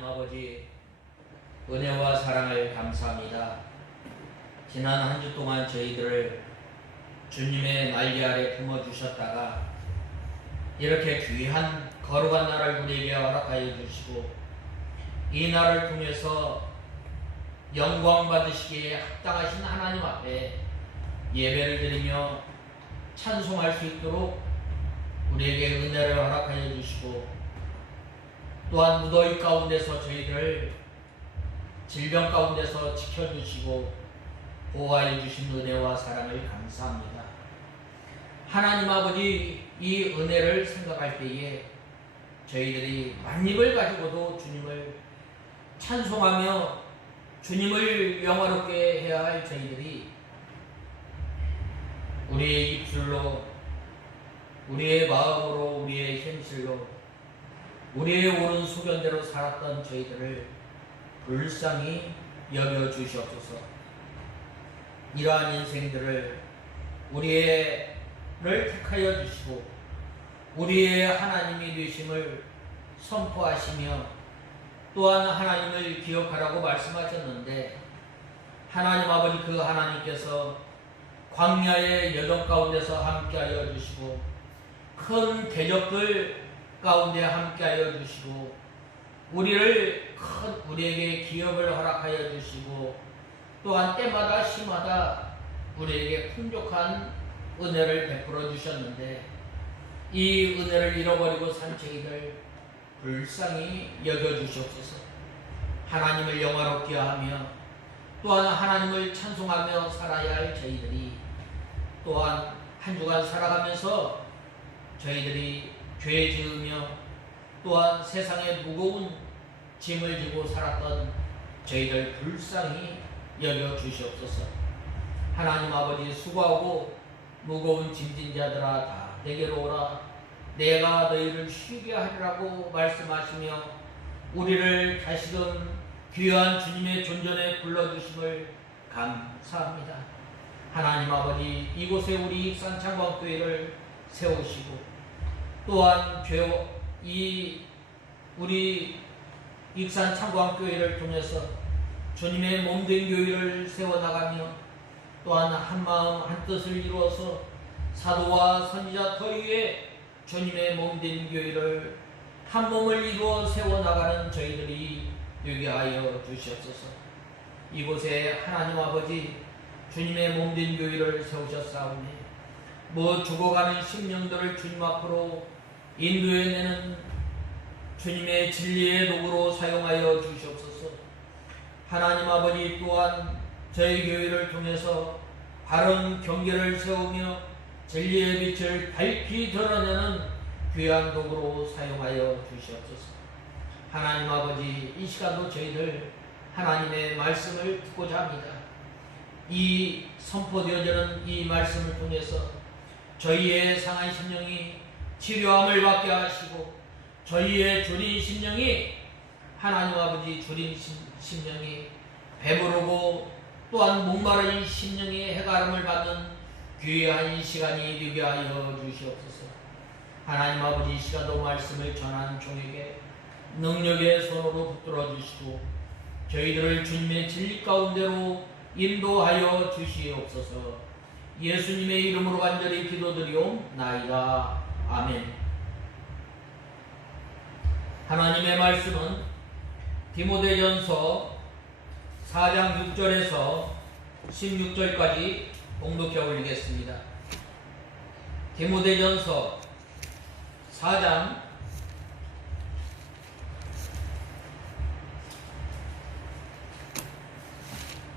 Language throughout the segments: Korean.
하나님 아버지, 은혜와 사랑을 감사합니다. 지난 한 주 동안 저희들을 주님의 날개 아래 품어주셨다가 이렇게 귀한 거룩한 날을 우리에게 허락하여 주시고 이 날을 통해서 영광 받으시기에 합당하신 하나님 앞에 예배를 드리며 찬송할 수 있도록 우리에게 은혜를 허락하여 주시고 또한 무더위 가운데서 저희들을 질병 가운데서 지켜주시고 보호하여 주신 은혜와 사랑을 감사합니다. 하나님 아버지, 이 은혜를 생각할 때에 저희들이 만입을 가지고도 주님을 찬송하며 주님을 영화롭게 해야 할 저희들이 우리의 입술로, 우리의 마음으로, 우리의 현실로, 우리의 옳은 소견대로 살았던 저희들을 불쌍히 여겨주시옵소서. 이러한 인생들을 우리를 택하여 주시고 우리의 하나님이 되심을 선포하시며 또한 하나님을 기억하라고 말씀하셨는데, 하나님 아버지, 그 하나님께서 광야의 여정 가운데서 함께하여 주시고 큰 대적들 가운데 함께하여 주시고 우리에게 기업을 허락하여 주시고 또한 때마다 시마다 우리에게 풍족한 은혜를 베풀어 주셨는데, 이 은혜를 잃어버리고 산 저희들 불쌍히 여겨주시옵소서. 하나님을 영화롭게 하며 또한 하나님을 찬송하며 살아야 할 저희들이 또한 한 주간 살아가면서 저희들이 죄 지으며 또한 세상에 무거운 짐을 지고 살았던 저희들 불쌍히 여겨주시옵소서. 하나님 아버지, 수고하고 무거운 짐진 자들아 다 내게로 오라, 내가 너희를 쉬게 하리라고 말씀하시며 우리를 다시금 귀한 주님의 존전에 불러주심을 감사합니다. 하나님 아버지, 이곳에 우리 익산창광교회를 세우시고 또한 우리 익산창광교회를 통해서 주님의 몸된 교회를 세워나가며 또한 한마음 한뜻을 이루어서 사도와 선지자 터 위에 주님의 몸된 교회를 한 몸을 이루어 세워나가는 저희들이 되게 하여 주시옵소서. 이곳에 하나님 아버지, 주님의 몸된 교회를 세우셨사오니 죽어가는 심령들을 주님 앞으로 인도해내는 주님의 진리의 도구로 사용하여 주시옵소서. 하나님 아버지, 또한 저희 교회를 통해서 바른 경계를 세우며 진리의 빛을 밝히 드러내는 귀한 도구로 사용하여 주시옵소서. 하나님 아버지, 이 시간도 저희들 하나님의 말씀을 듣고자 합니다. 이 선포되어지는 이 말씀을 통해서 저희의 상한 심령이 치료함을 받게 하시고 저희의 주린 심령이, 하나님 아버지, 주린 심령이 배부르고 또한 목마른 심령이 해가름을 받는 귀한 시간이 되게 하여 주시옵소서. 하나님 아버지, 이 시간도 말씀을 전하는 종에게 능력의 손으로 붙들어 주시고 저희들을 주님의 진리 가운데로 인도하여 주시옵소서. 예수님의 이름으로 간절히 기도드리옵나이다. 아멘. 하나님의 말씀은 디모데전서 4장 6절에서 16절까지 봉독해 올리겠습니다. 디모데전서 4장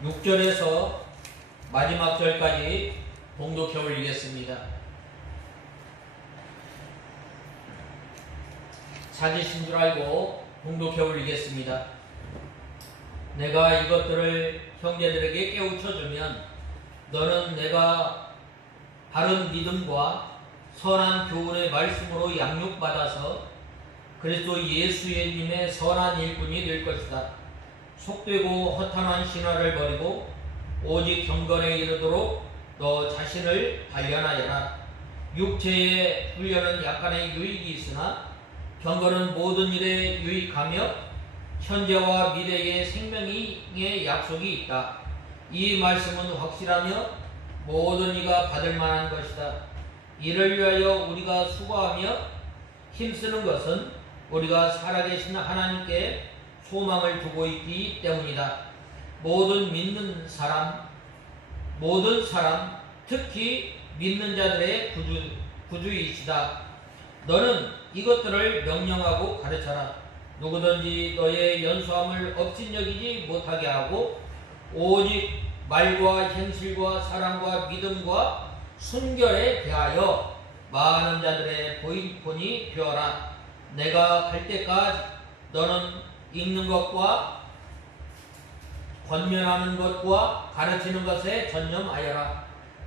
6절에서 마지막 절까지 봉독해 올리겠습니다. 찾으신 줄 알고 봉독해 올리겠습니다. 내가 이것들을 형제들에게 깨우쳐주면 너는 내가 바른 믿음과 선한 교훈의 말씀으로 양육받아서 그리스도 예수님의 선한 일꾼이 될 것이다. 속되고 허탄한 신화를 버리고 오직 경건에 이르도록 너 자신을 단련하여라. 육체의 훈련은 약간의 유익이 있으나 경건은 모든 일에 유익하며 현재와 미래의 생명의 약속이 있다. 이 말씀은 확실하며 모든 이가 받을 만한 것이다. 이를 위하여 우리가 수고하며 힘쓰는 것은 우리가 살아계신 하나님께 소망을 두고 있기 때문이다. 모든 사람, 특히 믿는 자들의 구주이시다. 너는 이것들을 명령하고 가르쳐라. 누구든지 너의 연수함을 업신여기지 못하게 하고 오직 말과 행실과 사랑과 믿음과 순결에 대하여 많은 자들의 본이 되어라. 내가 갈 때까지 너는 읽는 것과 권면하는 것과 가르치는 것에 전념하여라.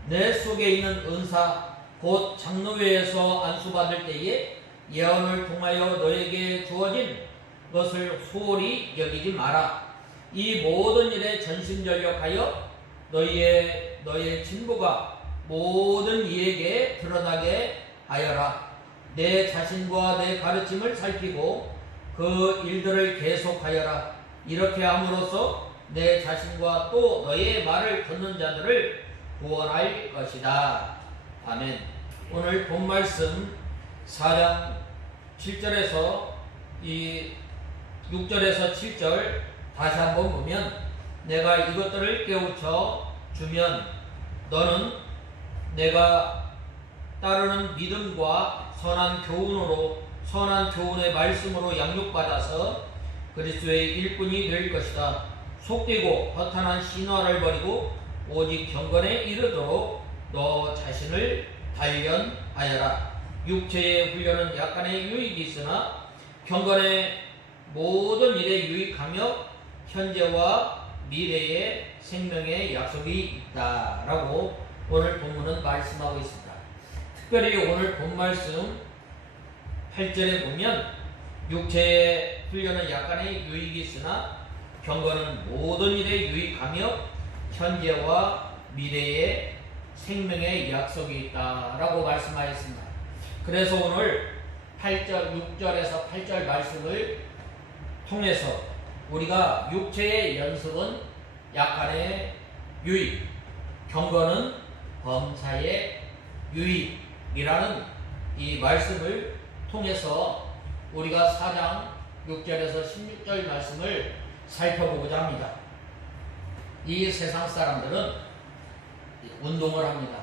내 속에 있는 은사 곧 장로회에서 안수받을 때에 예언을 통하여 너에게 주어진 것을 소홀히 여기지 마라. 이 모든 일에 전심전력하여 너의 진보가 모든 이에게 드러나게 하여라. 내 자신과 내 가르침을 살피고 그 일들을 계속하여라. 이렇게 함으로써 내 자신과 또 너의 말을 듣는 자들을 구원할 것이다. 아멘. 오늘 본 말씀 4장 7절에서 6절에서 7절 다시 한번 보면 내가 이것들을 깨우쳐 주면 너는 내가 따르는 믿음과 선한 교훈의 말씀으로 양육받아서 그리스도의 일꾼이 될 것이다. 속되고 허탄한 신화를 버리고 오직 경건에 이르도록 너 자신을 단련하여라. 육체의 훈련은 약간의 유익이 있으나 경건의 모든 일에 유익하며 현재와 미래의 생명의 약속이 있다라고 오늘 본문은 말씀하고 있습니다. 특별히 오늘 본 말씀 8절에 보면 육체의 훈련은 약간의 유익이 있으나 경건은 모든 일에 유익하며 현재와 미래의 생명의 약속이 있다라고 말씀하였습니다. 그래서 오늘 6절에서 8절 말씀을 통해서 우리가 육체의 연습은 약간의 유익, 경건은 범사의 유익이라는 이 말씀을 통해서 우리가 4장 6절에서 16절 말씀을 살펴보고자 합니다. 이 세상 사람들은 운동을 합니다.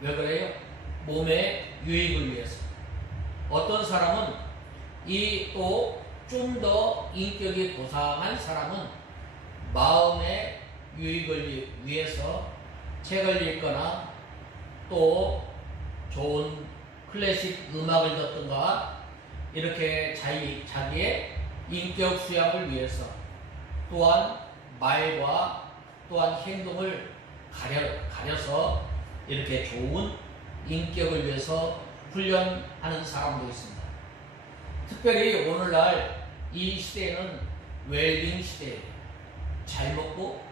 왜 그래요? 몸의 유익을 위해서. 어떤 사람은 좀 더 인격이 고상한 사람은 마음의 유익을 위해서 책을 읽거나 또 좋은 클래식 음악을 듣든가 이렇게 자기의 인격 수양을 위해서 또한 말과 또한 행동을 가려서 이렇게 좋은 인격을 위해서 훈련하는 사람도 있습니다. 특별히 오늘날 이 시대는 웰빙 시대예요. 잘 먹고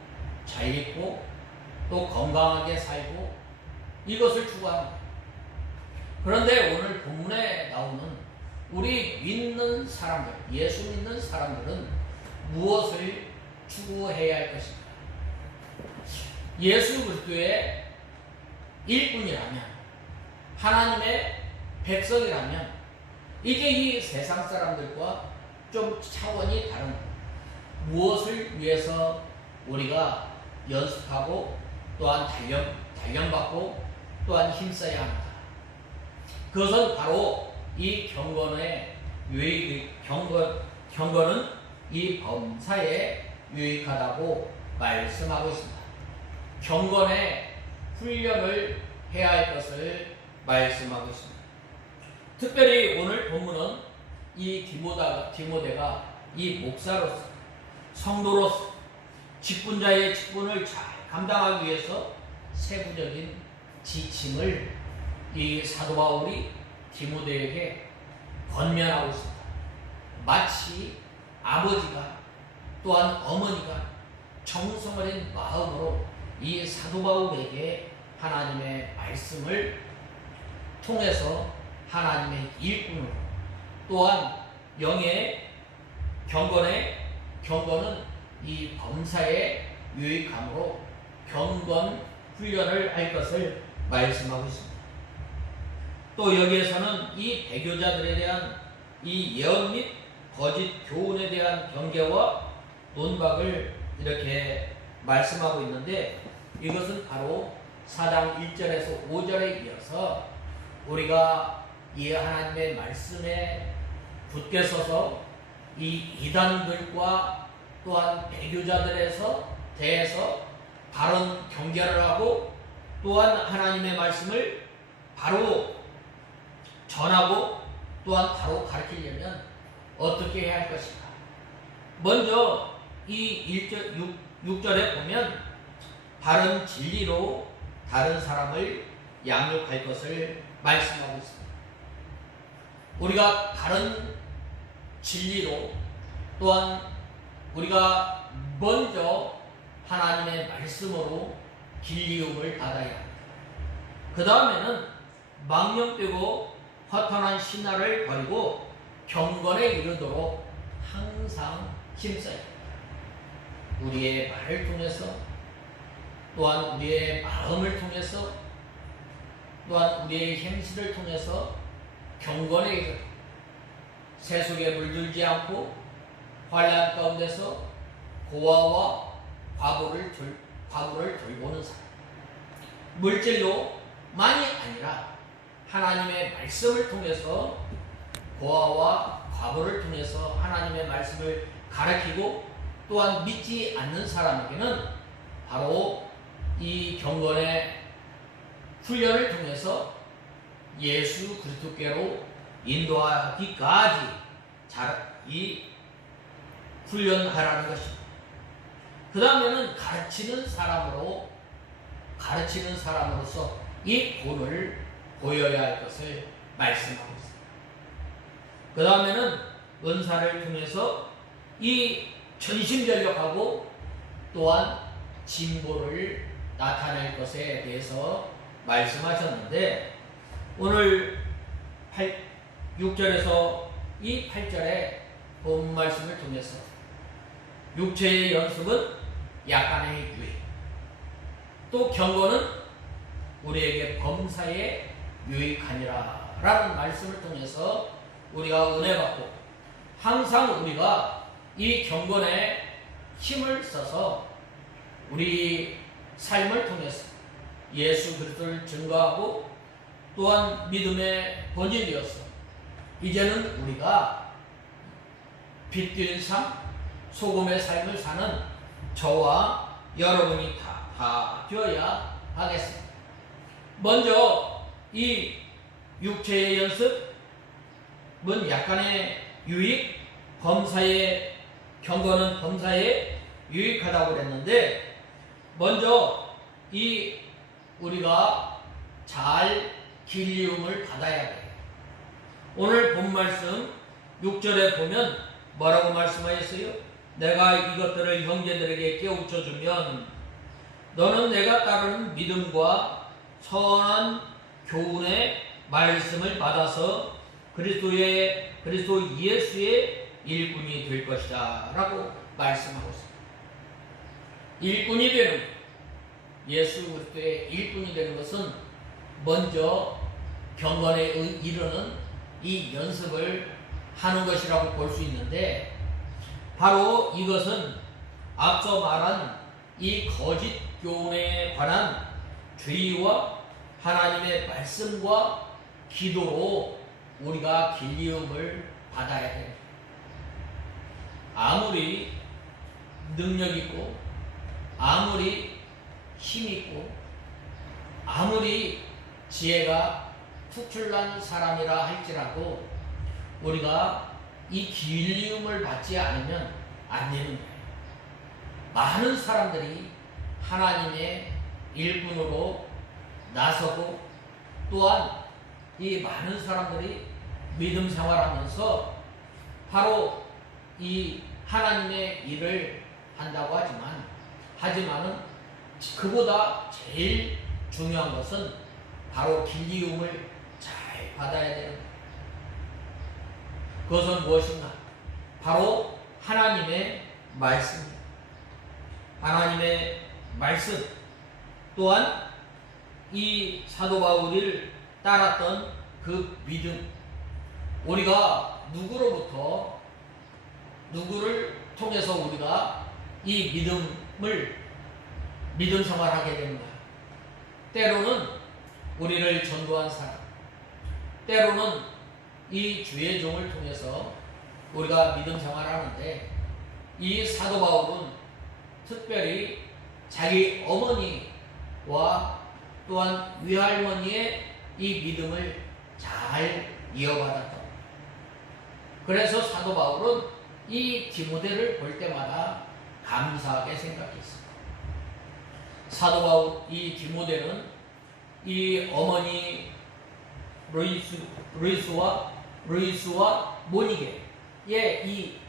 잘 입고 또 건강하게 살고 이것을 추구합니다. 그런데 오늘 본문에 나오는 우리 믿는 사람들, 예수 믿는 사람들은 무엇을 추구해야 할 것인가? 예수 그리스도의 일꾼이라면, 하나님의 백성이라면 이제 이 세상 사람들과 좀 차원이 다른 무엇을 위해서 우리가 연습하고 또한 단련받고 또한 힘써야 합니다. 그것은 바로 이 경건의 경건은 이 범사에 유익하다고 말씀하고 있습니다. 경건의 훈련을 해야 할 것을 말씀하고 있습니다. 특별히 오늘 본문은 이 디모데가 이 목사로서 성도로서 직분자의 직분을 잘 감당하기 위해서 세부적인 지침을 이 사도 바울이 디모데에게 권면하고 있습니다. 마치 아버지가 또한 어머니가 정성어린 마음으로 이 사도 바울에게 하나님의 말씀을 통해서 하나님의 일꾼으로 또한 영의 경건의 경건은 이 범사에 유익함으로 경건 훈련을 할 것을 말씀하고 있습니다. 또 여기에서는 이 배교자들에 대한 이 예언 및 거짓 교훈에 대한 경계와 논박을 이렇게 말씀하고 있는데, 이것은 바로 4장 1절에서 5절에 이어서 우리가 이 하나님의 말씀에 굳게 서서 이 이단들과 또한 배교자들에서 대해서 바른 경계를 하고 또한 하나님의 말씀을 바로 전하고 또한 바로 가르치려면 어떻게 해야 할 것인가. 먼저 이 6절에 보면 바른 진리로 다른 사람을 양육할 것을 말씀하고 있습니다. 우리가 바른 진리로 또한 우리가 먼저 하나님의 말씀으로 길리움을 받아야 합니다. 그 다음에는 망령되고 허탄한 신화를 버리고 경건에 이르도록 항상 힘써야 합니다. 우리의 말을 통해서 또한 우리의 마음을 통해서 또한 우리의 행실을 통해서 경건에 이르도록 세속에 물들지 않고 환난 가운데서 고아와 과부를 돌보는 사람, 물질로만이 아니라 하나님의 말씀을 통해서 고아와 과부를 통해서 하나님의 말씀을 가르치고 또한 믿지 않는 사람에게는 바로 이 경건의 훈련을 통해서 예수 그리스도께로 인도하기까지 이 훈련하라는 것입니다. 그 다음에는 가르치는 사람으로서 이 본을 보여야 할 것을 말씀하고 있습니다. 그 다음에는 은사를 통해서 이 전심전력하고 또한 진보를 나타낼 것에 대해서 말씀하셨는데, 오늘 6절에서 이 8절의 본 말씀을 통해서 육체의 연습은 약간의 유익, 또 경건은 우리에게 범사에 유익하니라 라는 말씀을 통해서 우리가 은혜받고 항상 우리가 이 경건에 힘을 써서 우리 삶을 통해서 예수 그리스도를 증거하고 또한 믿음의 본질이어서 이제는 우리가 빛된 삶, 소금의 삶을 사는 저와 여러분이 다 되어야 하겠습니다. 먼저 이 육체의 연습은 약간의 유익, 경건은 범사에 유익하다고 그랬는데, 먼저 이 우리가 잘 길리움을 받아야 돼요. 오늘 본 말씀 6절에 보면 뭐라고 말씀하셨어요? 내가 이것들을 형제들에게 깨우쳐주면 너는 내가 따르는 믿음과 선한 교훈의 말씀을 받아서 그리스도 예수의 일꾼이 될 것이다 라고 말씀하고 있습니다. 일꾼이 되는 것, 예수 그리스도의 일꾼이 되는 것은 먼저 경건에 이르는 이 연습을 하는 것이라고 볼 수 있는데, 바로 이것은 앞서 말한 이 거짓 교훈에 관한 주의와 하나님의 말씀과 기도로 우리가 길리움을 받아야 됩니다. 아무리 능력 있고 아무리 힘 있고 아무리 지혜가 특출난 사람이라 할지라도 우리가 이 길리움을 받지 않으면 안 되는 거예요. 많은 사람들이 하나님의 일꾼으로 나서고 또한 이 많은 사람들이 믿음 생활하면서 바로 이 하나님의 일을 한다고 하지만은 그보다 제일 중요한 것은 바로 길리움을 잘 받아야 되는 거예요. 그것은 무엇인가? 바로 하나님의 말씀입니다. 하나님의 말씀 또한 이 사도 바울을 따랐던 그 믿음, 우리가 누구를 통해서 우리가 이 믿음 생활하게 됩니다. 때로는 우리를 전도한 사람, 때로는 이 주의 종을 통해서 우리가 믿음 생활하는데, 이 사도 바울은 특별히 자기 어머니와 또한 외할머니의 이 믿음을 잘 이어받았다. 그래서 사도 바울은 이 디모데를 볼 때마다 감사하게 생각했습니다. 사도 바울 이 디모데는 이 어머니 루이스와 모니게의 이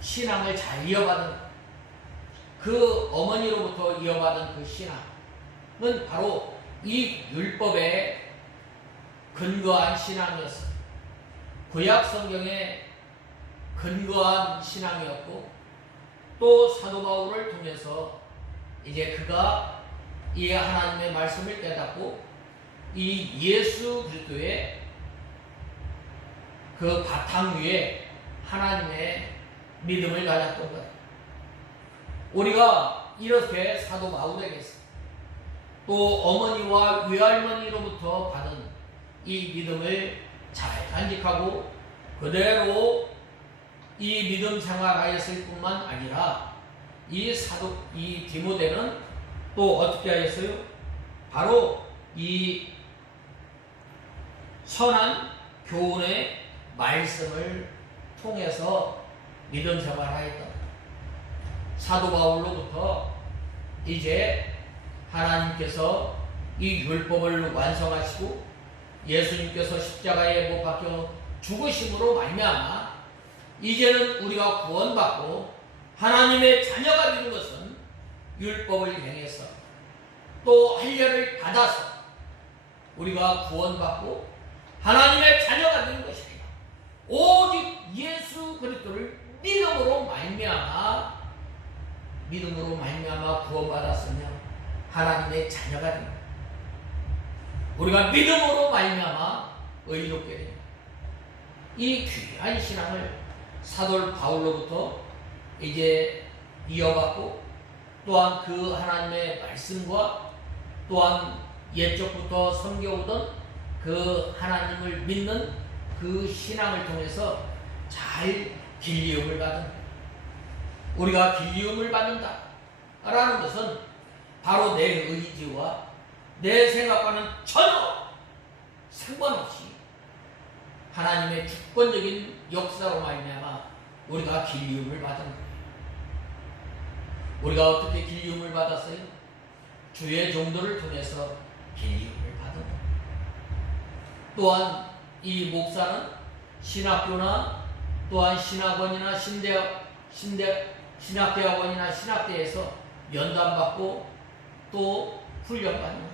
신앙을 잘 이어받은, 그 어머니로부터 이어받은 그 신앙은 바로 이 율법에 근거한 신앙이었습니다. 구약 성경에 근거한 신앙이었고, 또 사도 바울을 통해서 이제 그가 이 하나님의 말씀을 깨닫고 이 예수 그리스도의 그 바탕 위에 하나님의 믿음을 가졌던 것. 우리가 이렇게 사도 바울에게서 또 어머니와 외할머니로부터 받은 이 믿음을 잘 간직하고 그대로 이 믿음 생활하였을 뿐만 아니라 이 디모데는 또 어떻게 하였어요? 바로 이 선한 교훈의 말씀을 통해서 믿음 생활하였다. 사도 바울로부터 이제 하나님께서 이 율법을 완성하시고 예수님께서 십자가에 못 박혀 죽으심으로 말미암아 이제는 우리가 구원받고 하나님의 자녀가 되는 것은 율법을 행해서 또 할례를 받아서 우리가 구원받고 하나님의 자녀가 되는 것이 아니라 오직 예수 그리스도를 믿음으로 말미암아 구원받았으며 하나님의 자녀가 됩니다. 우리가 믿음으로 말미암아 의롭게 됩니다. 이 귀한 신앙을 사도 바울로부터 이제 이어받고, 또한 그 하나님의 말씀과 또한 옛적부터 섬겨오던 그 하나님을 믿는 그 신앙을 통해서 잘 길리움을 받은, 우리가 길리움을 받는다 라는 것은 바로 내 의지와 내 생각과는 전혀 상관없이 하나님의 주권적인 역사로 말미암아 우리가 길리움을 받은 거예요. 우리가 어떻게 길리움을 받았어요? 주의 종도를 통해서 길리움을 받은 거예요. 또한 이 목사는 신학교나 또한 신학원이나 신학대학원이나 신학대에서 면담받고 또 훈련받는 거예요.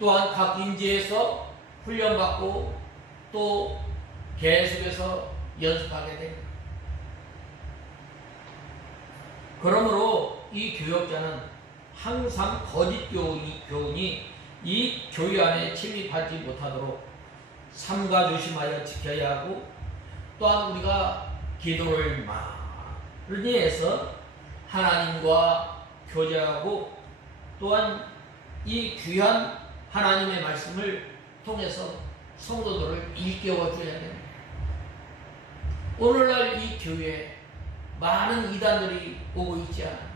또한 각 임지에서 훈련받고 또 계속해서 연습하게 됩니다. 그러므로 이 교역자는 항상 거짓 교훈이 이 교회 안에 침입하지 못하도록 삼가 조심하여 지켜야 하고, 또한 우리가 기도를 많이 해서 하나님과 교제하고, 또한 이 귀한 하나님의 말씀을 통해서 성도들을 일깨워 줘야 됩니다. 오늘날 이 교회에 많은 이단들이 오고 있지 않아요.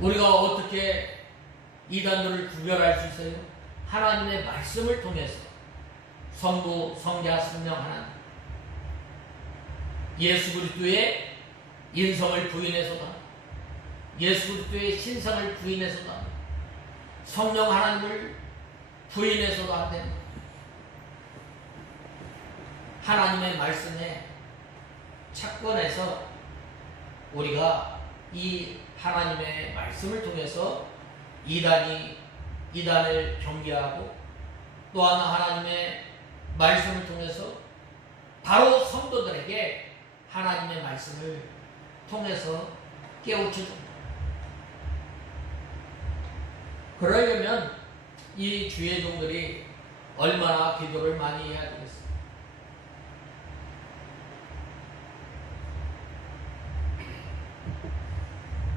우리가 어떻게 이단들을 구별할 수 있어요? 하나님의 말씀을 통해서 성부, 성자, 성령 하나님, 예수 그리스도의 인성을 부인해서다, 예수 그리스도의 신성을 부인해서다, 성령 하나님을 부인해서도 안 됩니다. 하나님의 말씀에 착권해서 우리가 이 하나님의 말씀을 통해서 이단을 경계하고, 또한 하나님의 말씀을 통해서 바로 성도들에게 하나님의 말씀을 통해서 깨우쳐줍니다. 그러려면 이 주의 종들이 얼마나 기도를 많이 해야 되겠어요.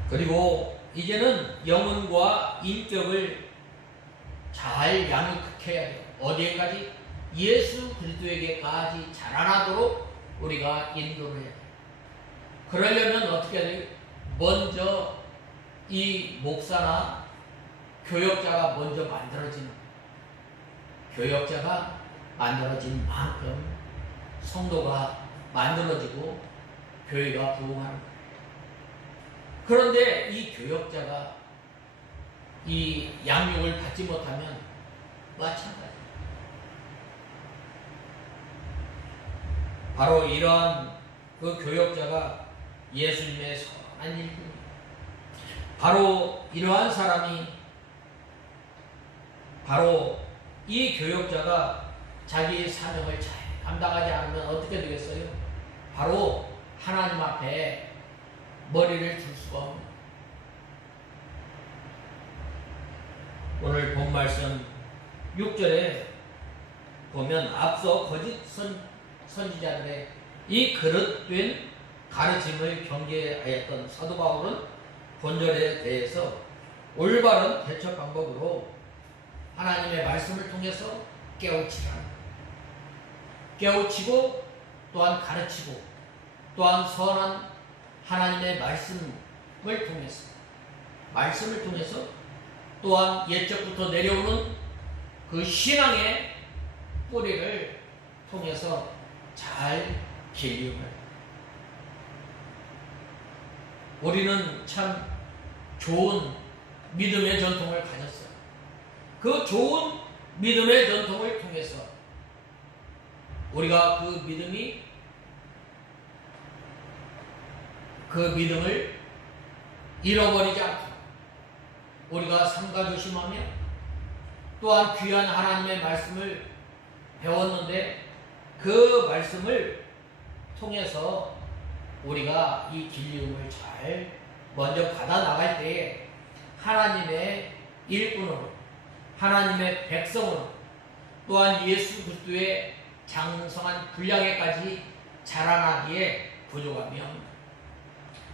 그리고 이제는 영혼과 인격을 잘 양육해야 돼요. 어디에까지? 예수 그리스도에게까지 자라나도록 우리가 인도를 해야 돼요. 그러려면 어떻게 해야 돼요? 먼저 이 목사나 교역자가 먼저 만들어지는, 교역자가 만들어진 만큼 성도가 만들어지고 교회가 부흥하는 거예요. 그런데 이 교역자가 이 양육을 받지 못하면 마찬가지예요. 바로 이러한 그 교역자가 예수님의 선한 일꾼입니다. 바로 이러한 사람이, 바로 이 교역자가 자기의 사명을 잘 감당하지 않으면 어떻게 되겠어요? 바로 하나님 앞에 머리를 들 수가 없는, 오늘 본 말씀 6절에 보면 앞서 거짓 선지자들의 이 그릇된 가르침을 경계하였던 사도 바울은 본절에 대해서 올바른 대처 방법으로 하나님의 말씀을 통해서 깨우치고 또한 가르치고 또한 선한 하나님의 말씀을 통해서 또한 옛적부터 내려오는 그 신앙의 뿌리를 통해서 잘 길리움을, 우리는 참 좋은 믿음의 전통을 가졌어요. 그 좋은 믿음의 전통을 통해서 우리가 그 믿음을 잃어버리지 않고 우리가 삼가 조심하며 또한 귀한 하나님의 말씀을 배웠는데 그 말씀을 통해서 우리가 이 길리움을 잘 먼저 받아 나갈 때에 하나님의 일꾼으로, 하나님의 백성으로, 또한 예수 그리스도의 장성한 분량에까지 자라나기에 부족함이 없는,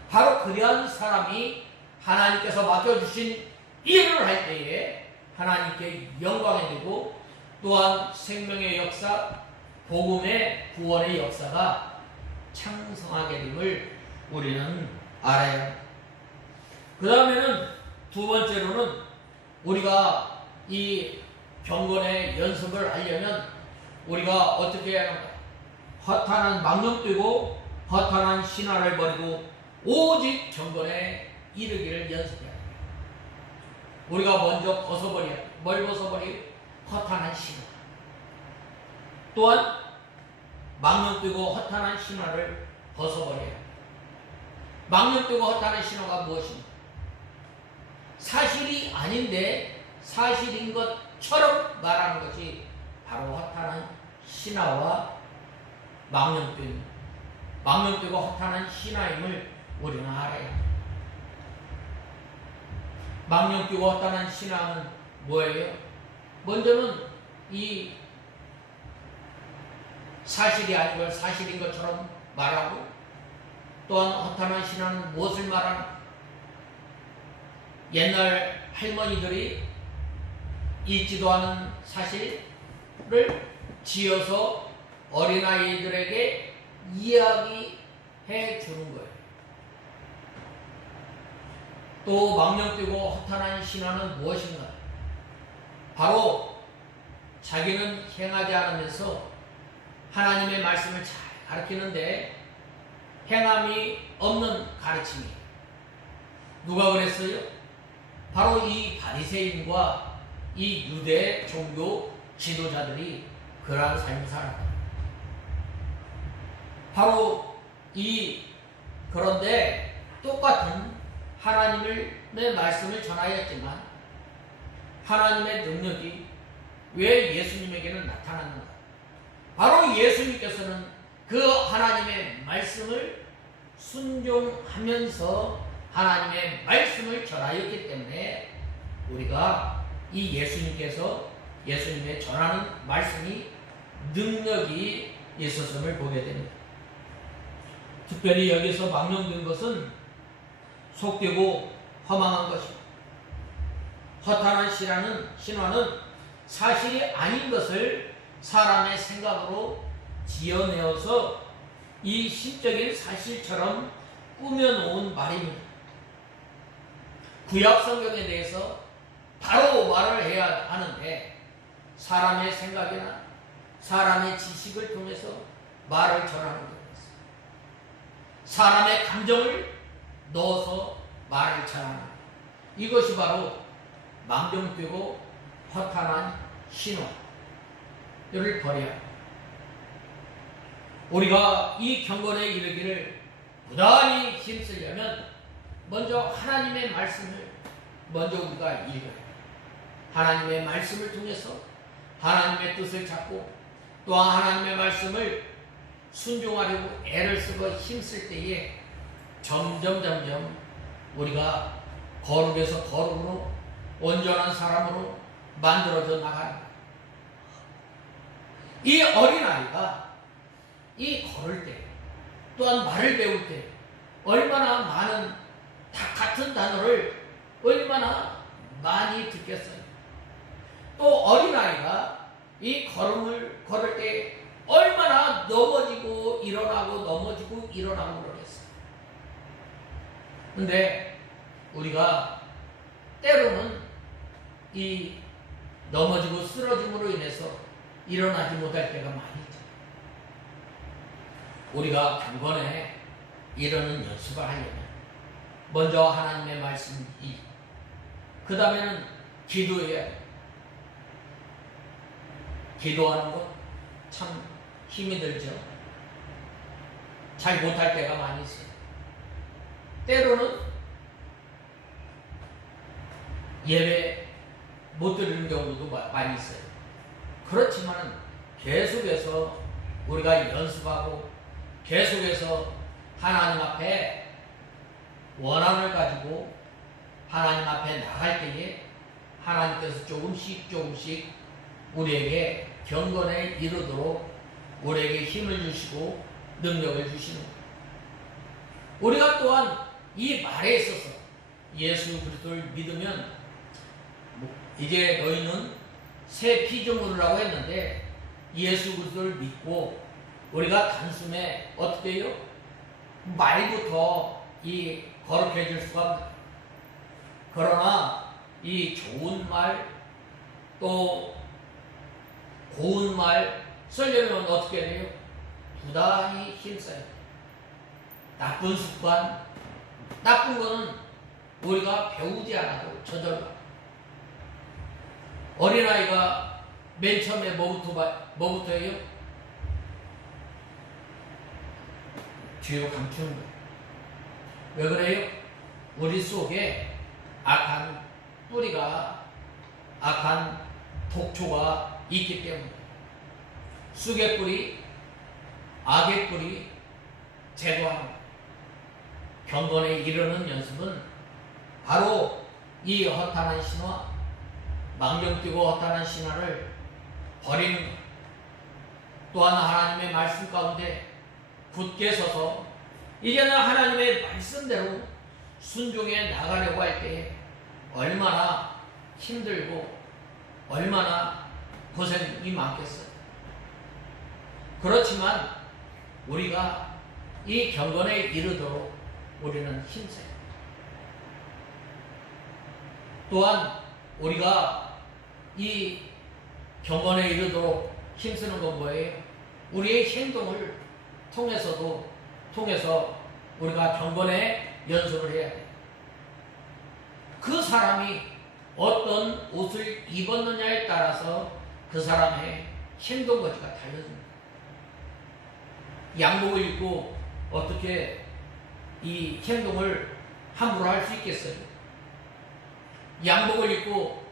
바로 그러한 사람이 하나님께서 맡겨주신 일을 할 때에 하나님께 영광이 되고 또한 생명의 역사, 복음의 구원의 역사가 창성하게 됨을 우리는 알아야 합니다. 그 다음에는 두 번째로는 우리가 이 경건의 연습을 하려면 우리가 어떻게 해야 하는가? 허탄한 망령 뛰고 허탄한 신화를 버리고 오직 경건에 이르기를 연습해야 합니다. 우리가 먼저 벗어버려야 합니다. 뭘 벗어버려요? 허탄한 신화. 또한 망령 뛰고 허탄한 신화를 벗어버려야 합니다. 망령 뛰고 허탄한 신화가 무엇입니까? 사실이 아닌데 사실인 것처럼 말하는 것이 바로 허탄한 신화와 망령 뛰고 허탄한 신화임을 우리는 알아야 합니다. 망령 뛰고 허탄한 신화는 뭐예요? 먼저는 이 사실이 아니고 사실인 것처럼 말하고, 또한 허탄한 신화는 무엇을 말하나? 옛날 할머니들이 있지도 않은 사실을 지어서 어린아이들에게 이야기해 주는 거예요. 또 망령 뛰고 허탄한 신화는 무엇인가? 바로 자기는 행하지 않으면서 하나님의 말씀을 잘 가르치는데 행함이 없는 가르침이에요. 누가 그랬어요? 바로 이 바리새인과 이 유대 종교 지도자들이 그러한 삶을 살았다. 바로 그런데 똑같은 하나님의 말씀을 전하였지만 하나님의 능력이 왜 예수님에게는 나타났는가? 바로 예수님께서는 그 하나님의 말씀을 순종하면서 하나님의 말씀을 전하였기 때문에 우리가 이 예수님의 전하는 말씀이 능력이 있었음을 보게 됩니다. 특별히 여기서 망령된 것은 속되고 허망한 것입니다. 허탄한 신화는 사실이 아닌 것을 사람의 생각으로 지어내어서 이 신적인 사실처럼 꾸며놓은 말입니다. 구약 성경에 대해서 바로 말을 해야 하는데 사람의 생각이나 사람의 지식을 통해서 말을 전하는 것입니다. 사람의 감정을 넣어서 말을 전하는 것. 이것이 바로 망정되고 허탄한 신화를 버려야 합니다. 우리가 이 경건에 이르기를 부단히 힘쓰려면 먼저 하나님의 말씀을 먼저 우리가 읽어야 합니다. 하나님의 말씀을 통해서 하나님의 뜻을 찾고 또한 하나님의 말씀을 순종하려고 애를 쓰고 힘쓸 때에 점점 우리가 거룩에서 거룩으로 온전한 사람으로 만들어져 나가는 이 어린아이가 이 걸을 때 또한 말을 배울 때 얼마나 많은 같은 단어를 얼마나 많이 듣겠어요. 또 어린아이가 이 걸음을 걸을 때 얼마나 넘어지고 일어나고 넘어지고 일어나고 그러겠어요. 근데 우리가 때로는 이 넘어지고 쓰러짐으로 인해서 일어나지 못할 때가 많이 있죠. 우리가 경건에 이러는 연습을 하려면 먼저 하나님의 말씀 그 다음에는 기도해야 돼요. 기도하는 것 참 힘이 들죠. 잘 못할 때가 많이 있어요. 때로는 예배 못 드리는 경우도 많이 있어요. 그렇지만 계속해서 우리가 연습하고 계속해서 하나님 앞에 원한을 가지고 하나님 앞에 나갈 때에 하나님께서 조금씩 우리에게 경건에 이르도록 우리에게 힘을 주시고 능력을 주시는 거예요. 우리가 또한 이 말에 있어서 예수 그리스도를 믿으면 이제 너희는 새 피조물이라고 했는데 예수 그리스도를 믿고 우리가 단숨에 어떻게 해요? 말부터 이 거룩해질 수가 없다. 그러나 이 좋은 말 또 고운 말 쓰려면 어떻게 해요? 부단히 힘써요. 나쁜 습관, 나쁜 거는 우리가 배우지 않아도 저절로. 어린아이가 맨 처음에 뭐부터 해요? 뒤로 감추는 거예요. 왜 그래요? 우리 속에 악한 뿌리가, 악한 독초가 있기 때문에 쑥의 뿌리, 악의 뿌리 제거하는 거예요. 경건에 이르는 연습은 바로 이 허탄한 신화, 망령되고 허탄한 신화를 버리는 것. 또한 하나님의 말씀 가운데 굳게 서서 이제는 하나님의 말씀대로 순종해 나가려고 할 때 얼마나 힘들고 얼마나 고생이 많겠어요. 그렇지만 우리가 이 경건에 이르도록 우리는 힘써요. 또한 우리가 이 경건에 이르도록 힘쓰는 건 뭐예요? 우리의 행동을 통해서 우리가 경건에 연습을 해야 돼요. 그 사람이 어떤 옷을 입었느냐에 따라서 그 사람의 행동 거지가 달라집니다. 양복을 입고 어떻게 이 행동을 함부로 할 수 있겠어요? 양복을 입고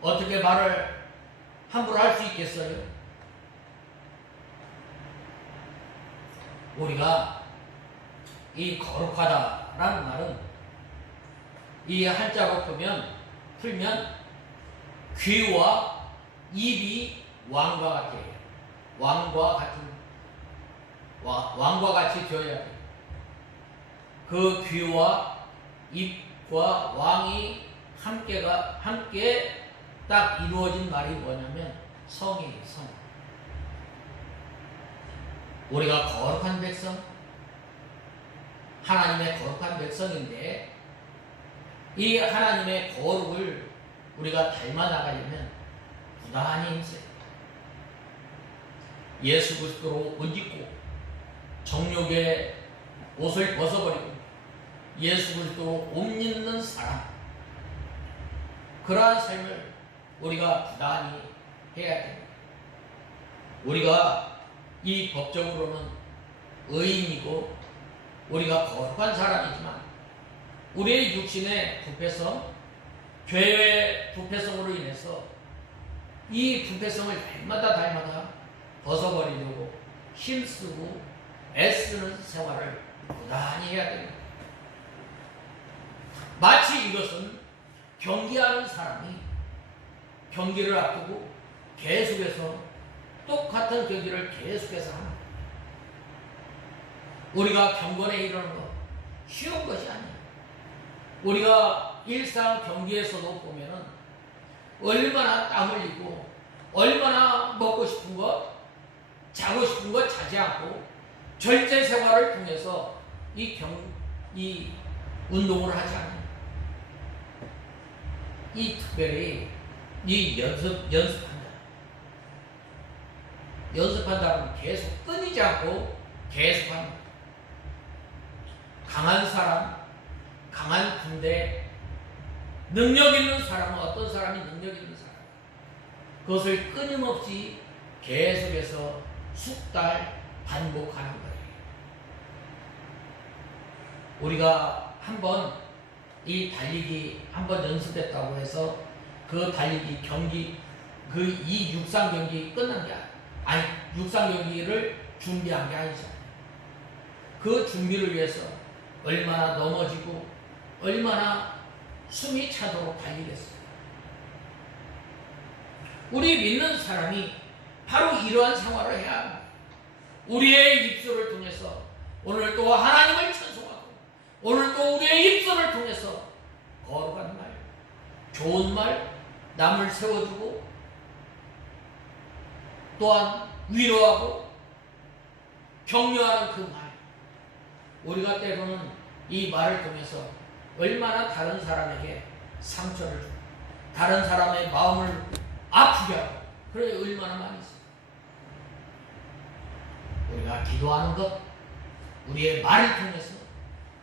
어떻게 말을 함부로 할 수 있겠어요? 우리가 이 거룩하다라는 말은 이 한자로 풀면 귀와 입이 왕과 같아요. 왕과 같이 되어야 돼요. 그 귀와 입과 왕이 함께 딱 이루어진 말이 뭐냐면 성이에요. 성. 우리가 거룩한 백성, 하나님의 거룩한 백성인데 이 하나님의 거룩을 우리가 닮아 나가려면 부단히 힘써야 돼요. 예수 그리스도로 옷 입고 정욕의 옷을 벗어버리고 예수 그리스도로 옷 입는 사람, 그러한 삶을 우리가 부단히 해야 됩니다. 우리가 이 법적으로는 의인이고 우리가 거룩한 사람이지만 우리의 육신의 부패성, 죄의 부패성으로 인해서 이 부패성을 달마다 벗어버리려고 힘쓰고 애쓰는 생활을 부단히 해야 됩니다. 마치 이것은 경기하는 사람이 경기를 앞두고 계속해서 똑같은 경기를 계속해서 하는 거예요. 우리가 경건에 이르는 것 쉬운 것이 아니에요. 우리가 일상 경기에서도 보면은 얼마나 땀 흘리고 얼마나 먹고 싶은 것, 자고 싶은 것 자지 않고 절제 생활을 통해서 이 운동을 하지 않아요. 이 특별히 이 연습한다면 계속 끊이지 않고 계속합니다. 강한 사람, 강한 군대, 능력 있는 사람은 어떤 사람이 능력 있는 사람, 그것을 끊임없이 계속해서 숙달 반복하는 거예요. 우리가 한번 이 달리기 한번 연습했다고 해서 그 달리기 경기, 이 육상 경기 끝난 게 아니, 육상 경기를 준비한 게 아니잖아요. 그 준비를 위해서 얼마나 넘어지고 얼마나 숨이 차도록 달리겠어요. 우리 믿는 사람이 바로 이러한 생활을 해야 합니다. 우리의 입술을 통해서 오늘 또 하나님을 찬송하고 오늘 또 우리의 입술을 통해서 거룩한 말, 좋은 말, 남을 세워주고 또한 위로하고 격려하는 그 말, 우리가 때로는 이 말을 통해서 얼마나 다른 사람에게 상처를 주고 다른 사람의 마음을 아프게 하고 그래 얼마나 많이 있어요. 우리가 기도하는 것, 우리의 말을 통해서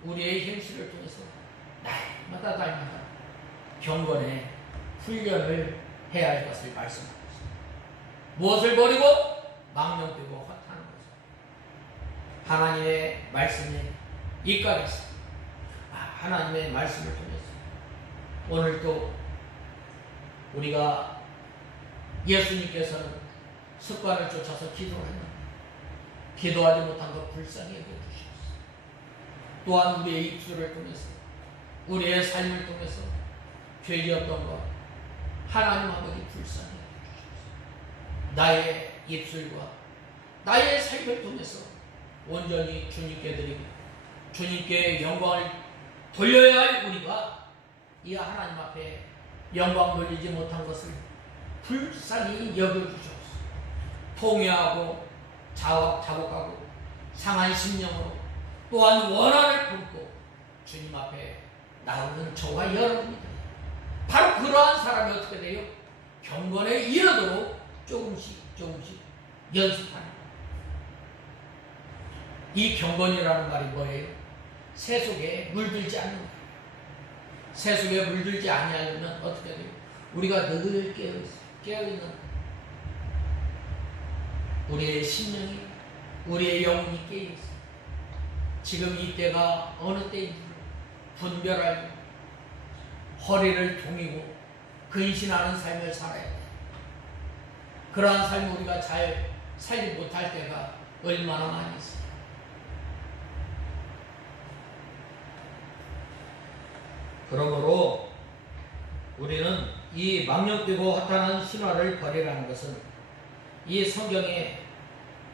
우리의 행실을 통해서 날마다 경건의 훈련을 해야 할 것을 말씀합니다. 무엇을 버리고 망령되고 허탄한 것을 하나님의 말씀에 입각해서 하나님의 말씀을 통해서 오늘도 우리가 예수님께서는 습관을 쫓아서 기도를 했는데 기도하지 못한 것 불쌍히 여겨주시옵소서. 또한 우리의 입술을 통해서 우리의 삶을 통해서 죄지었던 것 하나님 아버지 불쌍히 여겨주시옵소서. 나의 입술과 나의 삶을 통해서 온전히 주님께 드리고 주님께 영광을 돌려야 할 우리가 이 하나님 앞에 영광 돌리지 못한 것을 불쌍히 여겨주셔서 통회하고 자복하고 상한 심령으로 또한 원한을 품고 주님 앞에 나오는 저와 여러분입니다. 바로 그러한 사람이 어떻게 돼요? 경건에 이르도록 조금씩 연습하는 거예요. 이 경건이라는 말이 뭐예요? 새 속에 물들지 않는 거예요. 새 속에 물들지 아니하려면 어떻게 돼요? 우리가 늘 깨어있는 우리의 심령이, 우리의 영혼이 깨어있어요. 지금 이때가 어느 때인지 분별하고 허리를 동이고 근신하는 삶을 살아야 돼요. 그러한 삶을 우리가 잘 살지 못할 때가 얼마나 많이 있어요. 그러므로 우리는 이 망령되고 허탄한 신화를 버리라는 것은 이 성경에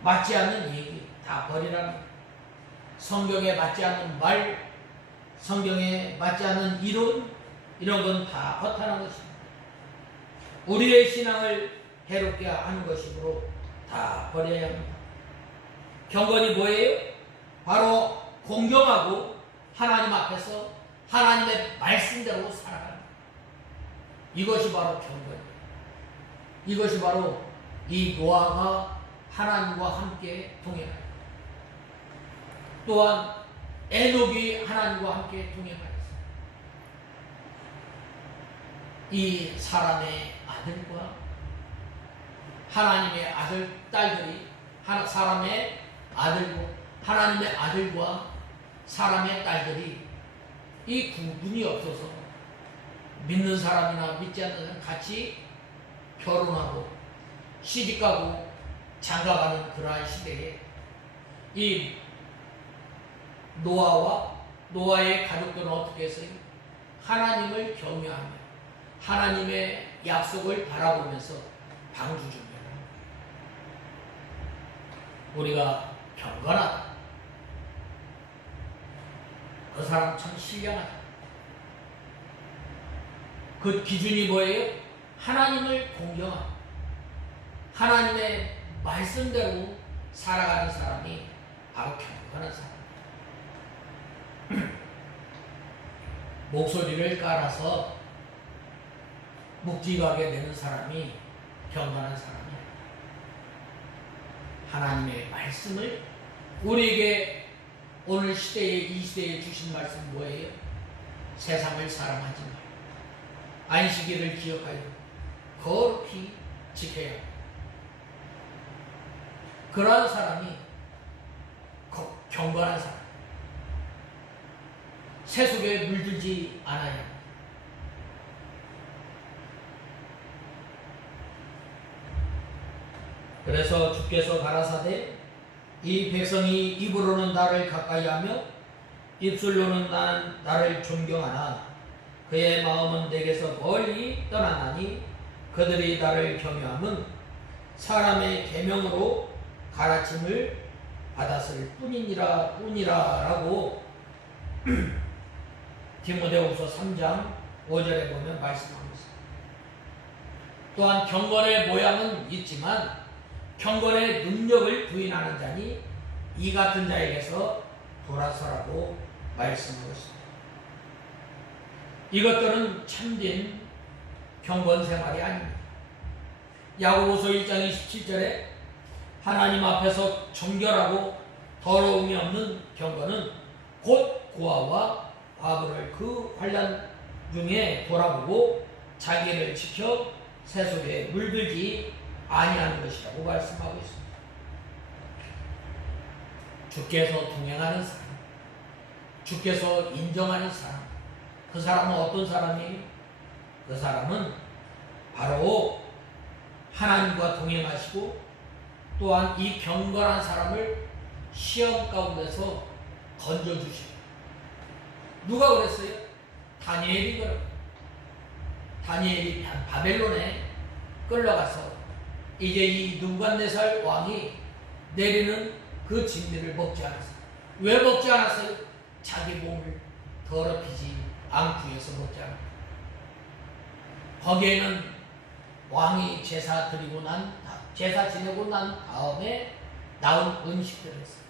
맞지 않는 얘기 다 버리라는 거예요. 성경에 맞지 않는 말, 성경에 맞지 않는 이론, 이런 건 다 허탄한 것입니다. 우리의 신앙을 해롭게 하는 것이므로 다 버려야 합니다. 경건이 뭐예요? 바로 공경하고 하나님 앞에서 하나님의 말씀대로 살아가는 이것이 바로 경건이에요. 이것이 바로 이 노아가 하나님과 함께 동행하는 또한 에녹이 하나님과 함께 동행하였어요. 이 사람의 아들과 하나님의 아들, 딸들이 사람의 아들과 하나님의 아들과 사람의 딸들이 이 구분이 없어서 믿는 사람이나 믿지 않는 사람 같이 결혼하고 시집가고 장가가는 그러한 시대에 이 노아와 노아의 가족들은 어떻게 했어요? 하나님을 경외하며 하나님의 약속을 바라보면서 방주 준비를 합니다. 우리가 경건하다. 그 사람 참 신령하다. 그 기준이 뭐예요? 하나님을 공경하고 하나님의 말씀대로 살아가는 사람이 바로 경건한 사람이에요. 목소리를 깔아서 묵직하게 내는 사람이 경건한 사람이에요. 하나님의 말씀을 우리에게 오늘 시대에 이 시대에 주신 말씀 뭐예요? 세상을 사랑하지 말고 안식일을 기억하여 거룩히 지켜야 합니다. 그러한 사람이 경건한 사람, 세속에 물들지 않아야 합니다. 그래서 주께서 가라사대 이 백성이 입으로는 나를 가까이하며 입술로는 나를 존경하나 그의 마음은 내게서 멀리 떠나나니 그들이 나를 경외함은 사람의 계명으로 가르침을 받았을 뿐이라라고 디모데후서 3장 5절에 보면 말씀하고 있습니다. 또한 경건의 모양은 있지만 경건의 능력을 부인하는 자니 이 같은 자에게서 돌아서라고 말씀하고 있습니다. 이것들은 참된 경건 생활이 아닙니다. 야고보서 1장 27절에 하나님 앞에서 정결하고 더러움이 없는 경건은 곧 고아와 과부를 그 환난 중에 돌아보고 자기를 지켜 세속에 물들지 아니하는 것이라고 말씀하고 있습니다. 주께서 동행하는 사람, 주께서 인정하는 사람, 그 사람은 어떤 사람이에요? 그 사람은 바로 하나님과 동행하시고 또한 이 경건한 사람을 시험 가운데서 건져주시고 누가 그랬어요? 다니엘이 그랬어요. 다니엘이 바벨론에 끌려가서 이제 이 느부갓네살 왕이 내리는 그 진미를 먹지 않았어요. 왜 먹지 않았어요? 자기 몸을 더럽히지 않기 위해서 먹지 않았어요. 거기에는 왕이 제사 지내고 난 다음에 나온 음식들이었어요.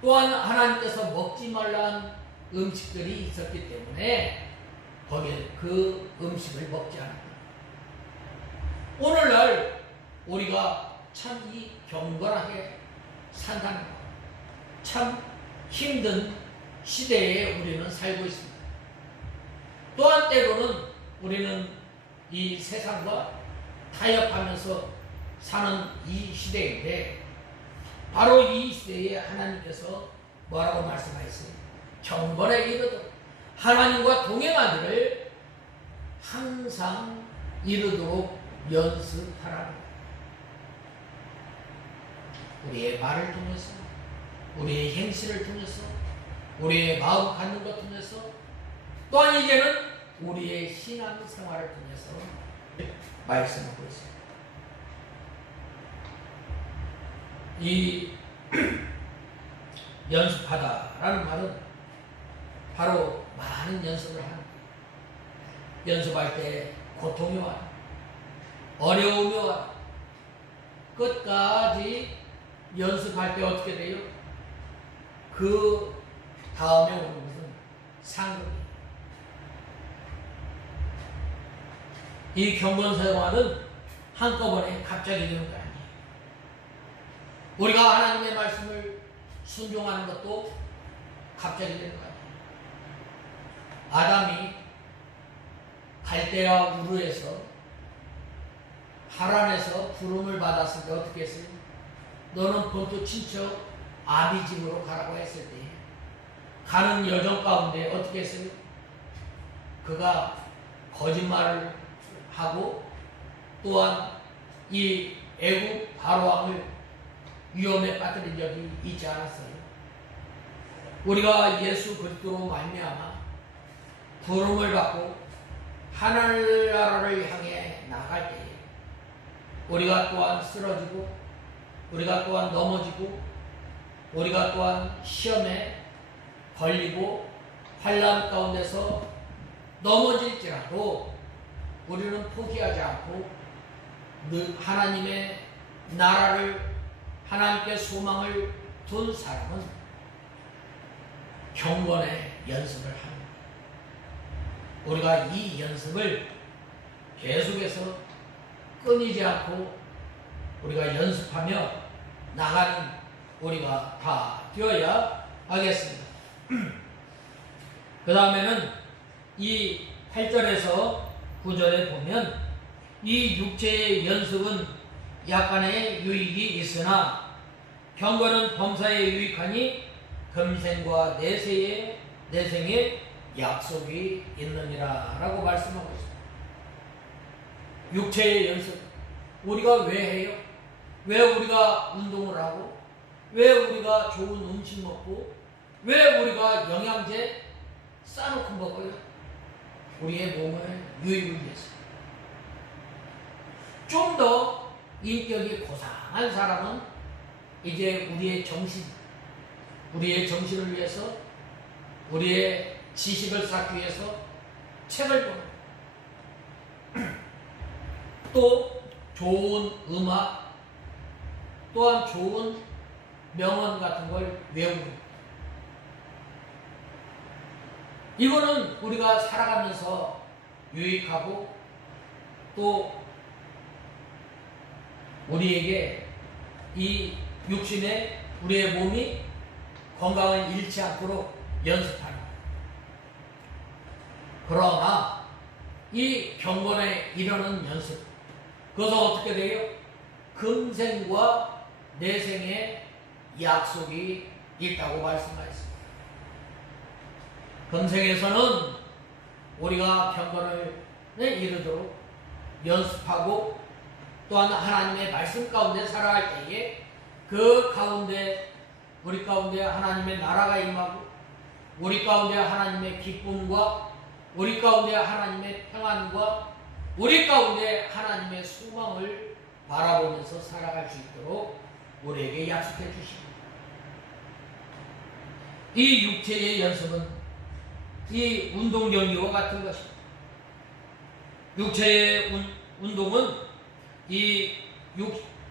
또한 하나님께서 먹지 말라는 음식들이 있었기 때문에 거기에 그 음식을 먹지 않았다. 오늘날 우리가 참 이 경건하게 산다는 것, 참 힘든 시대에 우리는 살고 있습니다. 또한 때로는 우리는 이 세상과 타협하면서 사는 이 시대인데 바로 이 시대에 하나님께서 뭐라고 말씀하셨어요? 경건에 이르도록 하나님과 동행하기를 항상 이르도록 연습하라. 우리의 말을 통해서 우리의 행실을 통해서 우리의 마음 갖는 것 통해서 또한 이제는 우리의 신앙 생활을 통해서 말씀하고 있습니다. 이 연습하다라는 말은 바로 많은 연습을 하는, 연습할 때 고통이 와, 어려움이 와, 끝까지 연습할 때 어떻게 돼요? 그 다음에 오는 것은 상급이에요. 이 경건생활은 한꺼번에 갑자기 되는 거 아니에요. 우리가 하나님의 말씀을 순종하는 것도 갑자기 되는 거 아니에요. 아담이 갈대아 우르에서 하란에서 부름을 받았을 때 어떻게 했어요? 너는 본토 친척 아비 집으로 가라고 했을 때 가는 여정 가운데 어떻게 했어요? 그가 거짓말을 하고 또한 이 애굽 바로왕을 위험에 빠뜨린 적이 있지 않았어요. 우리가 예수 그리스도로 말미암아 부름을 받고 하늘나라를 향해 나갈 때에 우리가 또한 쓰러지고 우리가 또한 넘어지고 우리가 또한 시험에 걸리고 환난 가운데서 넘어질지라도 우리는 포기하지 않고 늘 하나님의 나라를 하나님께 소망을 둔 사람은 경건의 연습을 합니다. 우리가 이 연습을 계속해서 끊이지 않고 우리가 연습하며 나가는 우리가 다 되어야 하겠습니다. 그 다음에는 이 8절에서 9절에 보면 이 육체의 연습은 약간의 유익이 있으나 경건은 범사에 유익하니 금생과 내생에 약속이 있느니라 라고 말씀하고 있습니다. 육체의 연습 우리가 왜 해요? 왜 우리가 운동을 하고 왜 우리가 좋은 음식 먹고 왜 우리가 영양제 싸놓고 먹어요? 우리의 몸을 유익을 위해서. 좀 더 인격이 고상한 사람은 이제 우리의 정신을 위해서 우리의 지식을 쌓기 위해서 책을 보는 또 좋은 음악 또한 좋은 명언 같은 걸 외우는 이거는 우리가 살아가면서 유익하고 또 우리에게 이 육신의 우리의 몸이 건강을 잃지 않도록 연습하는 그러나 이 경건에 이르는 연습 그것은 어떻게 돼요? 금생과 내생의 약속이 있다고 말씀하셨습니다. 금생에서는 우리가 경건을 이루도록 연습하고 또한 하나님의 말씀 가운데 살아갈 때에 그 가운데 우리 가운데 하나님의 나라가 임하고 우리 가운데 하나님의 기쁨과 우리 가운데 하나님의 평안과 우리 가운데 하나님의 소망을 바라보면서 살아갈 수 있도록 우리에게 약속해 주십니다. 이 육체의 연습은 이 운동 경기와 같은 것입니다. 육체의 운동은 이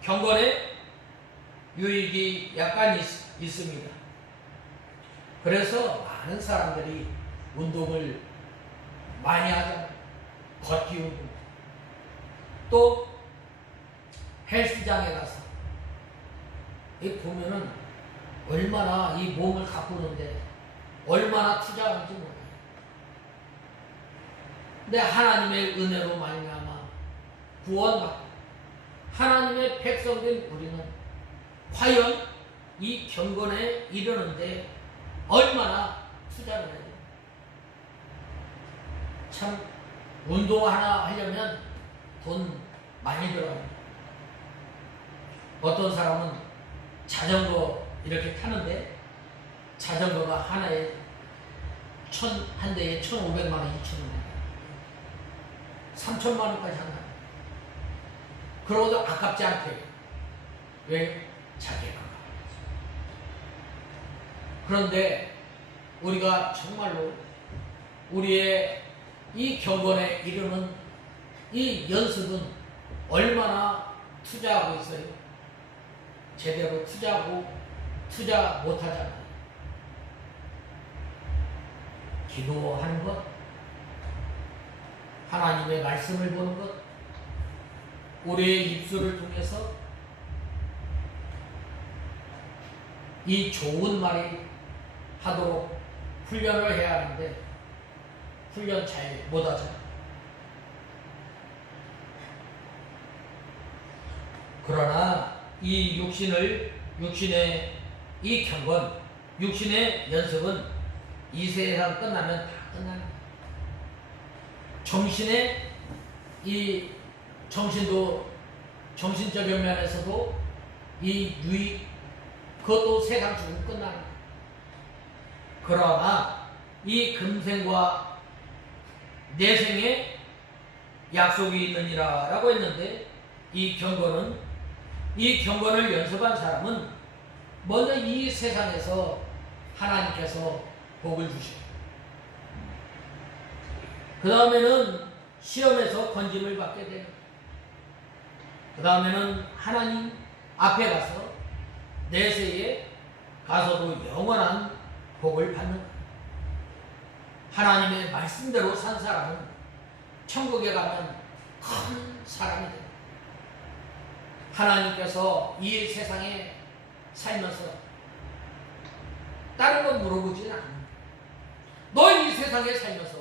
경건에 유익이 약간 있습니다. 그래서 많은 사람들이 운동을 많이 하잖아요. 걷기 운동. 또 헬스장에 가서 보면은 얼마나 이 몸을 가꾸는데 얼마나 투자하는지 몰라요. 근데 하나님의 은혜로 말미암아 구원받고 하나님의 백성된 우리는 과연 이 경건에 이르는데 얼마나 투자를 해야 돼요? 참 운동 하나 하려면 돈 많이 들어갑니다. 어떤 사람은 자전거 이렇게 타는데 자전거가 하나에 한 대에 1,500만 원, 2,000원, 3천만 원까지 한다. 그러고도 아깝지 않대. 왜? 자기가. 그런데 우리가 정말로 우리의 이 경건에 이르는 이 연습은 얼마나 투자하고 있어요? 제대로 투자하고 투자 못하잖아요. 기도하는 것, 하나님의 말씀을 보는 것, 우리의 입술을 통해서 이 좋은 말이 하도록 훈련을 해야 하는데 훈련 잘 못하죠. 그러나 이 육신의 이 경건, 육신의 연습은 이 세상 끝나면 다 끝나는 거예요. 정신의 이 정신도 정신적인 면에서도 이 유익 그것도 세상 죽으면 끝나는 거예요. 그러나 이 금생과 내생에 약속이 있느니라 라고 했는데 이 경건을 연습한 사람은 먼저 이 세상에서 하나님께서 복을 주시고 그 다음에는 시험에서 건짐을 받게 되는 그 다음에는 하나님 앞에 가서 내세에 가서도 영원한 복을 받는 거예요. 하나님의 말씀대로 산 사람은 천국에 가면 큰 사람이 됩니다. 하나님께서 이 세상에 살면서 다른 건 물어보지는 않는다. 너 이 세상에 살면서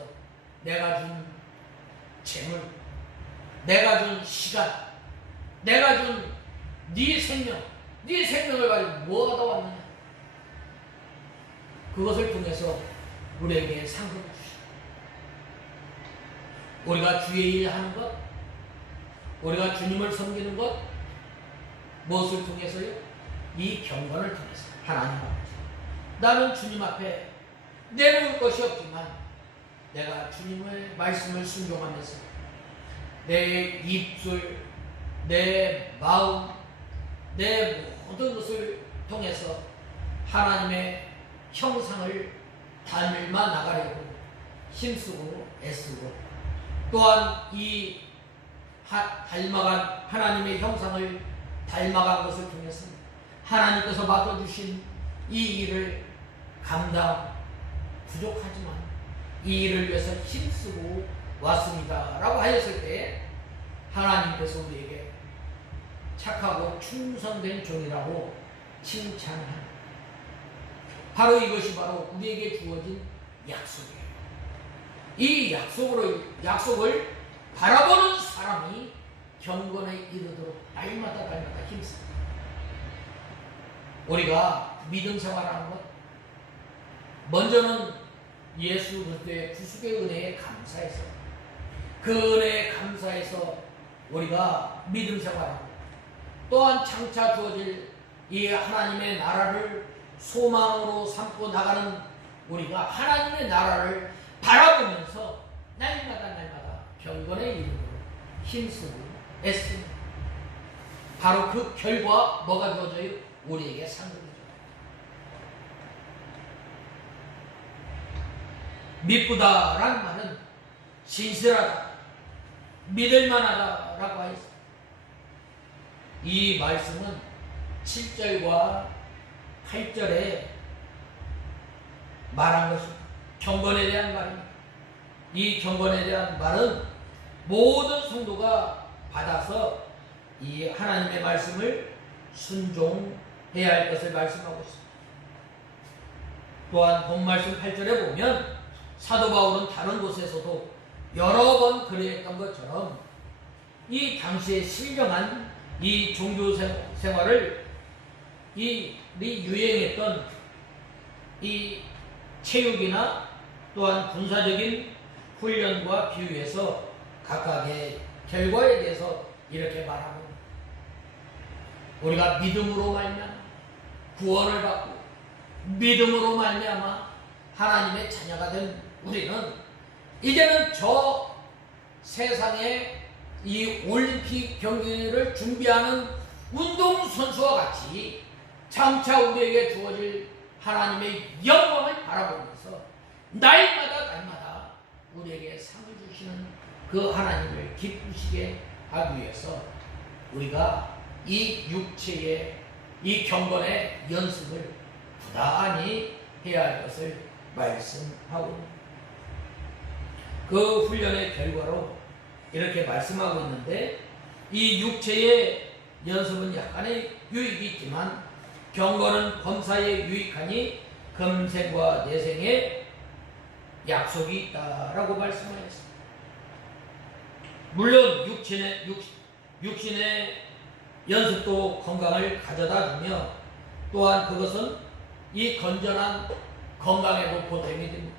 내가 준 재물, 내가 준 시간, 내가 준 네 생명을 가지고 뭐 하다 왔느냐. 그것을 통해서 우리에게 상급을 주시고 우리가 주의 일 하는 것, 우리가 주님을 섬기는 것, 무엇을 통해서요? 이 경건을 통해서 하나님 앞에 나는 주님 앞에 내놓을 것이 없지만 내가 주님의 말씀을 순종하면서 내 입술, 내 마음, 내 모든 것을 통해서 하나님의 형상을 닮아 나가려고 힘쓰고 애쓰고 또한 이 닮아간 하나님의 형상을 닮아간 것을 통해서 하나님께서 맡아주신 이 일을 감당 부족하지만 이 일을 위해서 힘쓰고 왔습니다 라고 하였을 때 하나님께서 우리에게 착하고 충성된 종이라고 칭찬합니다. 바로 이것이 바로 우리에게 주어진 약속이에요. 이 약속을 바라보는 사람이 경건에 이르도록 날마다 힘씁니다. 우리가 믿음 생활하는 것, 먼저는 예수 그리스도의 구속의 은혜에 감사해서 그 은혜에 감사해서 우리가 믿음 생활하고 또한 장차 주어질 이 하나님의 나라를 소망으로 삼고 나가는 우리가 하나님의 나라를 바라보면서 날마다 경건에 이르도록 힘쓰고 애씁니다. 바로 그 결과 뭐가 주어져요? 우리에게 상급이죠. 믿부다라는 말은 신실하다, 믿을만하다라고 하였습니다. 이 말씀은 7절과 8절에 말한 것입니다. 경건에 대한 말입니다. 이 경건에 대한 말은 모든 성도가 받아서 이 하나님의 말씀을 순종해야 할 것을 말씀하고 있습니다. 또한 본말씀 8절에 보면 사도 바울은 다른 곳에서도 여러 번 그랬던 것처럼 이 당시에 신령한 이 종교 생활을 이 유행했던 이 체육이나 또한 군사적인 훈련과 비유해서 각각의 결과에 대해서 이렇게 말하고 우리가 믿음으로 말미암아 구원을 받고 믿음으로 말미암아 하나님의 자녀가 된 우리는 이제는 저 세상에 이 올림픽 경기를 준비하는 운동선수와 같이 장차 우리에게 주어질 하나님의 영광을 바라보면서 날마다 우리에게 상을 주시는 그 하나님을 기쁘시게 하기 위해서 우리가 이 육체의 이 경건의 연습을 부단히 해야 할 것을 말씀하고 그 훈련의 결과로 이렇게 말씀하고 있는데, 이 육체의 연습은 약간의 유익이 있지만 경건은 범사에 유익하니 금생과 내생에 약속이 있다라고 말씀하셨습니다. 물론 육신의 연습도 건강을 가져다 주며 또한 그것은 이 건전한 건강에도 보탬이 됩니다.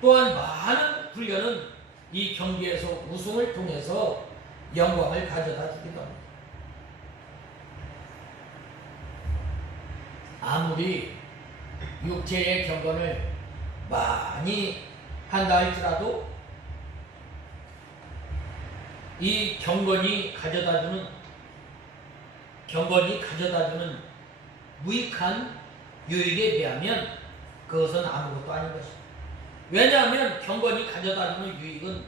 또한 많은 훈련은 이 경기에서 우승을 통해서 영광을 가져다 주기도 합니다. 아무리 육체의 경건을 많이 한다 할지라도 이 경건이 가져다주는 무익한 유익에 비하면 그것은 아무것도 아닌 것입니다. 왜냐하면 경건이 가져다주는 유익은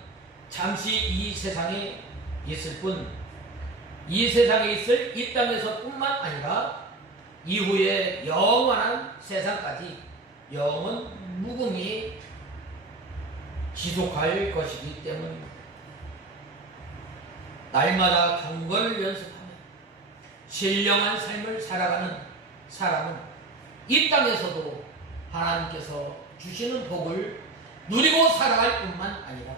잠시 이 세상에 있을 뿐, 이 세상에 있을 이 땅에서 뿐만 아니라 이후에 영원한 세상까지 영원 무궁히 지속할 것이기 때문입니다. 날마다 경건을 연습하며 신령한 삶을 살아가는 사람은 이 땅에서도 하나님께서 주시는 복을 누리고 살아갈 뿐만 아니라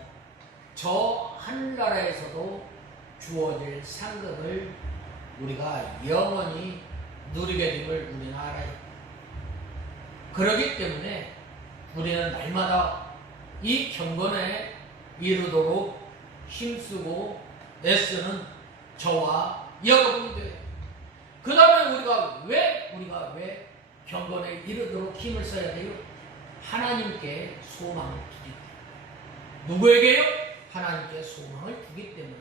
저 하늘나라에서도 주어질 상급을 우리가 영원히 누리게 됨을 우리는 알아요. 그렇기 때문에 우리는 날마다 이 경건에 이르도록 힘쓰고 애쓰는 저와 여러분이 돼요. 그 다음에 우리가 왜 경건에 이르도록 힘을 써야 돼요? 하나님께 소망을 두기 때문에. 누구에게요? 하나님께 소망을 두기 때문에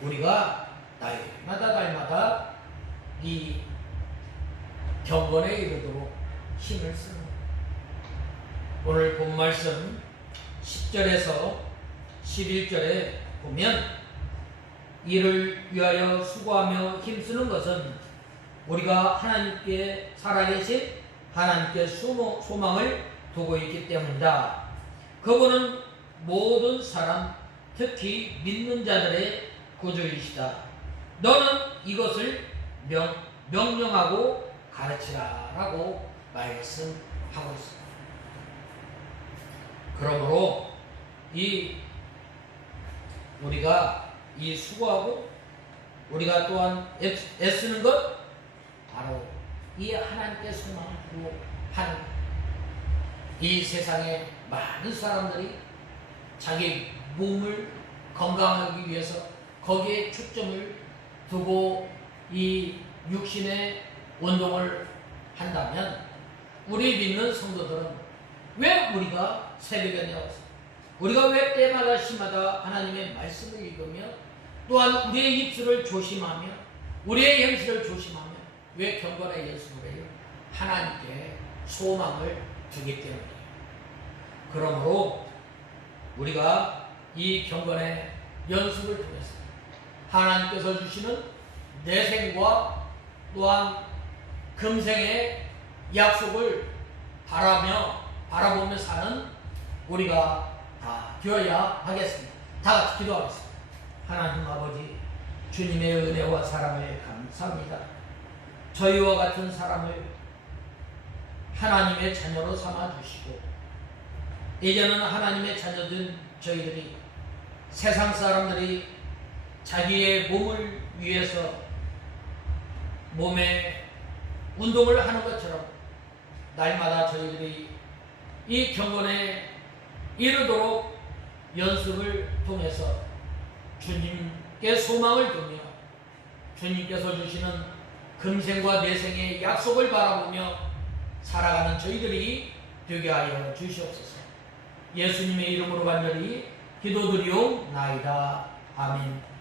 우리가 날마다 이 경건에 이르도록 힘을 쓰는 거예요. 오늘 본 말씀 10절에서 11절에 보면 이를 위하여 수고하며 힘쓰는 것은 우리가 하나님께 살아계신 하나님께 소망을 두고 있기 때문이다. 그분은 모든 사람, 특히 믿는 자들의 구주이시다. 너는 이것을 명령하고 가르치라라고 말씀하고 있습니다. 그러므로 우리가 이 수고하고 우리가 또한 애쓰는 것 바로 이 하나님께 소망을 두고 하는 이 세상에 많은 사람들이 자기 몸을 건강하기 위해서 거기에 초점을 두고 이 육신의 운동을 한다면 우리 믿는 성도들은 왜 우리가 새벽에 나와서 우리가 왜 때마다 시마다 하나님의 말씀을 읽으며 또한 우리의 입술을 조심하며 우리의 행실을 조심하며 왜 경건의 연습을 해요? 하나님께 소망을 두기 때문이에요. 그러므로 우리가 이 경건의 연습을 통해서 하나님께서 주시는 내생과 또한 금생의 약속을 바라보며 사는 우리가 다 되어야 하겠습니다. 다 같이 기도하겠습니다. 하나님 아버지, 주님의 은혜와 사랑을 감사합니다. 저희와 같은 사람을 하나님의 자녀로 삼아주시고 이제는 하나님의 자녀된 저희들이 세상 사람들이 자기의 몸을 위해서 몸에 운동을 하는 것처럼 날마다 저희들이 이 경건에 이르도록 연습을 통해서 주님께 소망을 두며 주님께서 주시는 금생과 내생의 약속을 바라보며 살아가는 저희들이 되게 하여 주시옵소서. 예수님의 이름으로 간절히 기도드리옵나이다. 아멘.